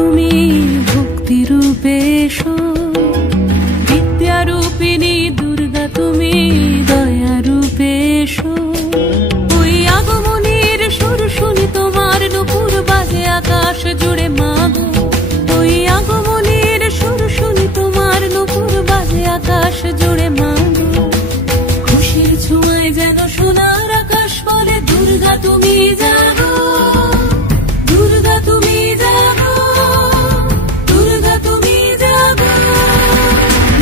তুমি ভক্তি রূপে এসো, বিদ্যা রূপিণী দুর্গা তুমি দয়া রূপে এসো। ওই আগমনীর সুর শুনি তোমার নুপুর বাজে আকাশ জুড়ে মাগো, ওই আগমনীর সুর শুনি তোমার নুপুর বাজে আকাশ জুড়ে মাগো। খুশির ছোঁয়ায় যেন সোনার আকাশ বলে দুর্গা তুমি জাগো, দুর্গা তুমি জাগো, দুর্গা তুমি জাগো।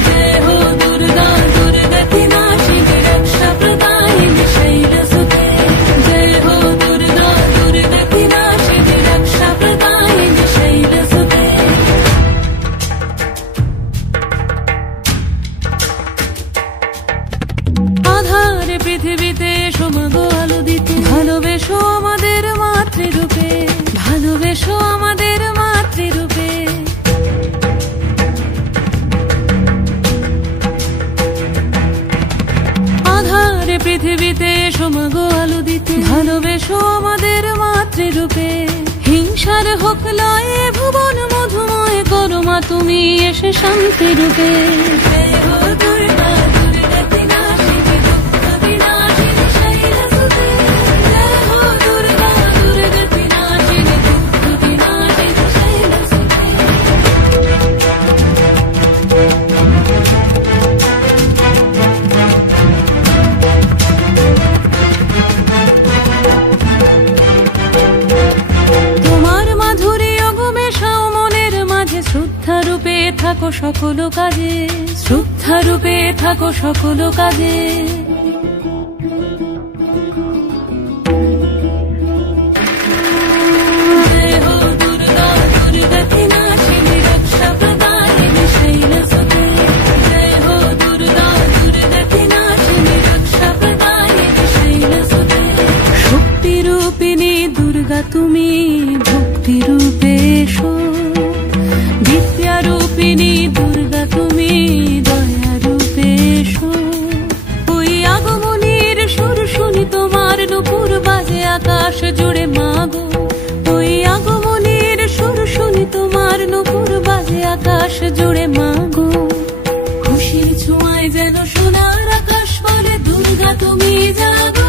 জয় হো দুর্গা, দুর্গা কি নাশিনী রক্ষা প্রদায়িনী শৈলসুতে। জয় হো দুর্গা, দুর্গা কি নাশিনী রক্ষা প্রদায়িনী শৈলসুতে। আধারে পৃথিবীতে এসো মাগো আলো দিতে, ভালোবেসো আমাদের মাতৃরূপে, ভালোবেসো আমাদের মাতৃরূপে। আধারে পৃথিবীতে এসো মাগো আলো দিতে, ভালোবেসো আমাদের মাতৃরূপে। হিংসার হোক লয়ে ভুবন মধুময় করো মা তুমি এসে শান্তি রূপে। জয় হো দুর্গা, দুর্গা কি নাশিনী দুঃখ বিনাশিনী শৈলসুতে। জয় হো দুর্গা, দুর্গা কি নাশিনী দুঃখ বিনাশিনী শৈলসুতে। তোমার মাধুরী অগমেশাও মনের মাঝে, শ্রদ্ধা রূপে থাকো সকল কাজে, শ্রদ্ধা রূপে থাকো সকল কাজে। জয় হো দুর্গা, দুর্গা কি নাশিনী রক্ষা প্রদায়িনী শৈলসুতে। জয় হো দুর্গা, দুর্গা কি নাশিনী রক্ষা প্রদায়িনী শৈলসুতে। শক্তি রূপিণী দুর্গা তুমি ভক্তি রূপে এসো, বিদ্যা রূপিণী দুর্গা তুমি দয়া রূপে এসো। ওই আগমনীর সুর শুনি তোমার নুপুর বাজে আকাশ জুড়ে মাগো, ওই আগমনীর সুর শুনি তোমার নুপুর বাজে আকাশ জুড়ে মাগো। খুশির ছোঁয়ায় যেন সোনার আকাশ বলে দুর্গা তুমি জাগো,